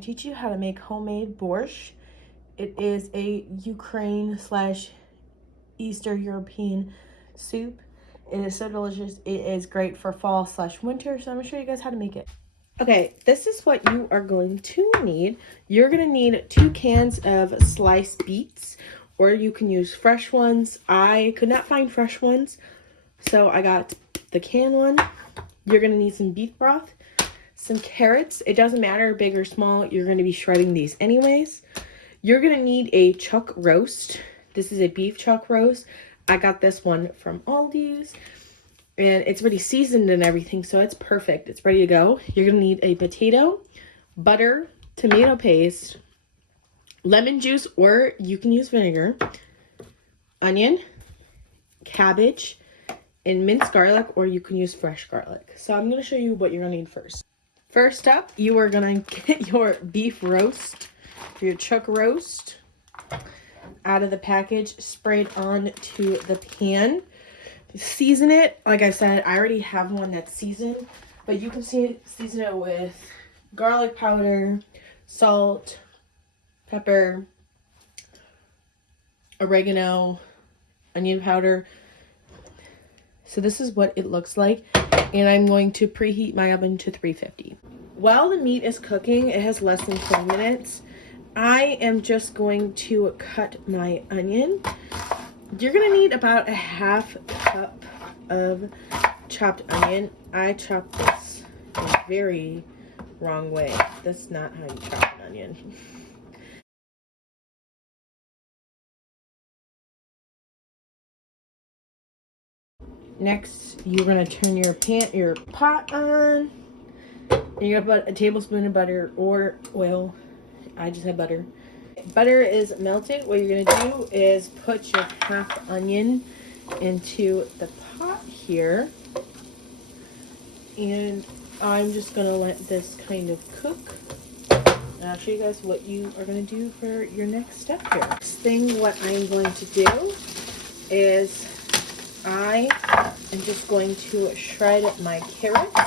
to teach you how to make homemade borscht. It is a Ukraine slash Eastern European soup. It is so delicious. It is great for fall slash winter. So I'm going to show you guys how to make it. Okay, this is what you are going to need. You're going to need 2 cans of sliced beets, or you can use fresh ones. I could not find fresh ones, so I got the can one. You're going to need some beef broth, some carrots. It doesn't matter big or small. You're going to be shredding these anyways. You're going to need a chuck roast. This is a beef chuck roast. I got this one from Aldi's. And it's already seasoned and everything, so it's perfect. It's ready to go. You're going to need a potato, butter, tomato paste, lemon juice, or you can use vinegar, onion, cabbage, and minced garlic, or you can use fresh garlic. So I'm going to show you what you're going to need first. First up, you are going to get your beef roast, your chuck roast, out of the package, spray it onto the pan. Season it. Like I said, I already have one that's seasoned, but you can season it with garlic powder, salt, pepper, oregano, onion powder. So this is what it looks like, and I'm going to preheat my oven to 350. While the meat is cooking, it has less than 20 minutes. I am just going to cut my onion. You're going to need about a half cup of chopped onion. I chopped this in a very wrong way. That's not how you chop an onion. Next, you're going to turn your pot on. And you're going to put a tablespoon of butter or oil. I just have butter. Butter is melted. What you're going to do is put your half onion into the pot here. And I'm just going to let this kind of cook. And I'll show you guys what you are going to do for your next step here. Next thing, what I'm going to do is I am just going to shred my carrots.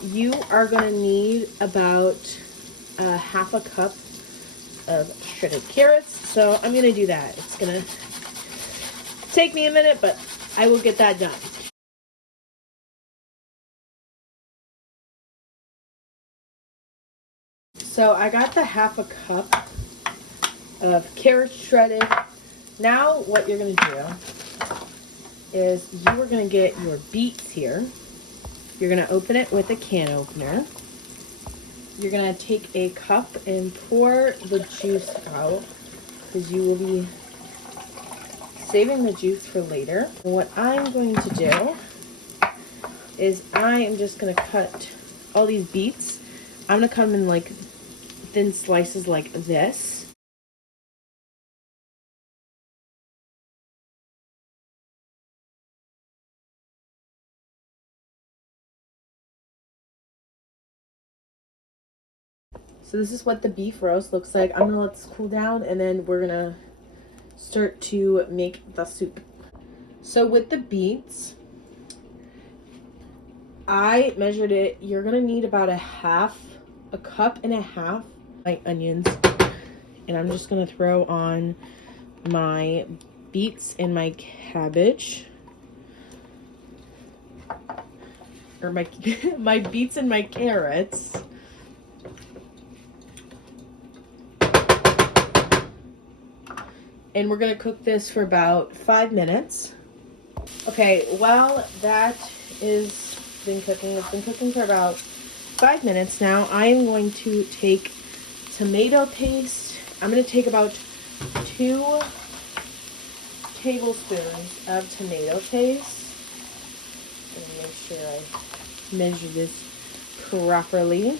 You are going to need about half a cup of shredded carrots, so I'm gonna do that. It's gonna take me a minute, but I will get that done. So I got the half a cup of carrots shredded. Now what you're gonna do is you are gonna get your beets here. You're gonna open it with a can opener. You're going to take a cup and pour the juice out, because you will be saving the juice for later. What I'm going to do is I am just going to cut all these beets. I'm going to cut them in like thin slices like this. So this is what the beef roast looks like. I'm going to let this cool down, and then we're going to start to make the soup. So with the beets, I measured it. You're going to need about a cup and a half my onions. And I'm just going to throw on my beets and my cabbage. Or my beets and my carrots. And we're going to cook this for about 5 minutes. Okay, while that is been cooking, it's been cooking for about 5 minutes now. I am going to take tomato paste. I'm going to take about 2 tablespoons of tomato paste. Let me make sure I measure this properly.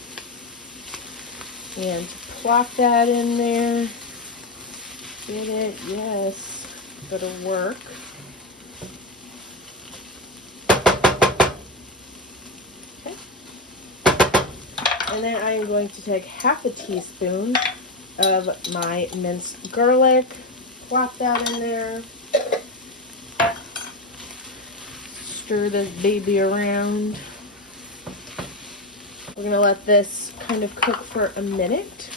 And plop that in there. Get it? Yes. That'll work. Okay. And then I am going to take half a teaspoon of my minced garlic. Plop that in there. Stir this baby around. We're gonna let this kind of cook for a minute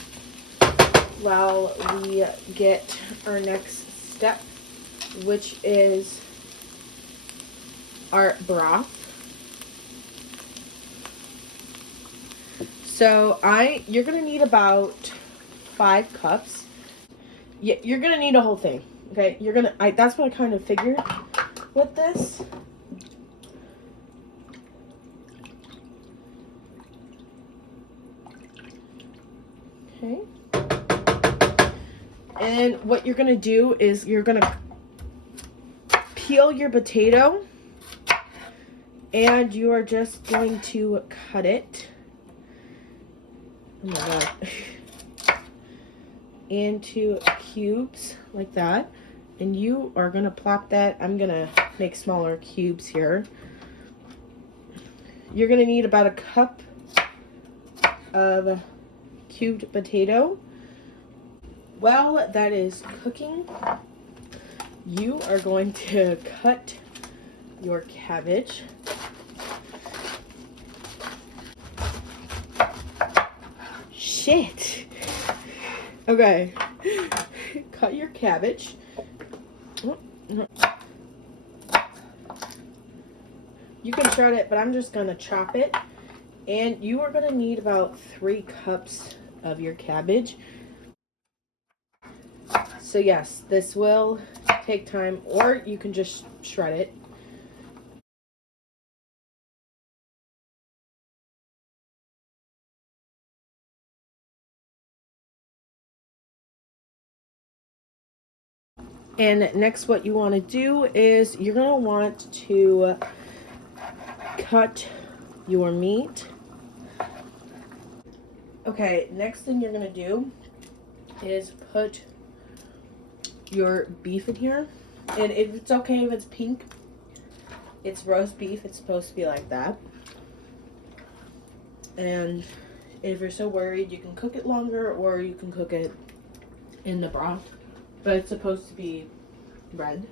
while we get our next step, which is our broth. So you're gonna need about 5 cups. Yeah, you're gonna need a whole thing. Okay, that's what I kind of figured with this. Okay. And what you're gonna do is you're gonna peel your potato, and you are just going to cut it. Oh my god. Into cubes like that. And you are gonna plop that. I'm gonna make smaller cubes here. You're gonna need about a cup of cubed potato. While that is cooking, you are going to cut your cabbage. Shit. Okay. Cut your cabbage. You can shred it, but I'm just gonna chop it. And you are gonna need about 3 cups of your cabbage. So yes, this will take time, or you can just shred it. And next, what you want to do is you're going to want to cut your meat. Okay, next thing you're going to do is put your beef in here. And it's okay if it's pink. It's roast beef. It's supposed to be like that. And if you're so worried, you can cook it longer, or you can cook it in the broth. But it's supposed to be red.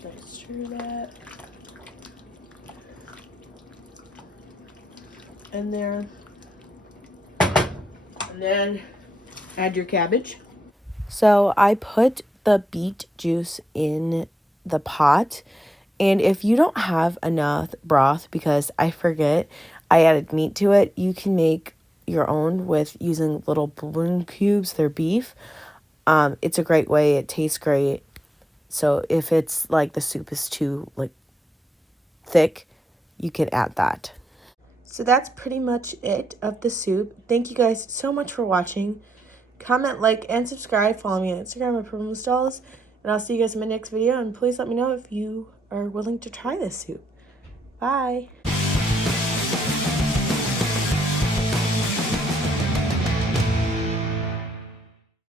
So stir that. In there. And then add your cabbage. So I put the beet juice in the pot. And if you don't have enough broth, because I forget I added meat to it, you can make your own with using little bouillon cubes. They're beef. It's a great way. It tastes great. So if it's like the soup is too like thick, you can add that. So that's pretty much it of the soup. Thank you guys so much for watching. Comment, like, and subscribe. Follow me on Instagram at Purple Dolls. And I'll see you guys in my next video. And please let me know if you are willing to try this soup. Bye.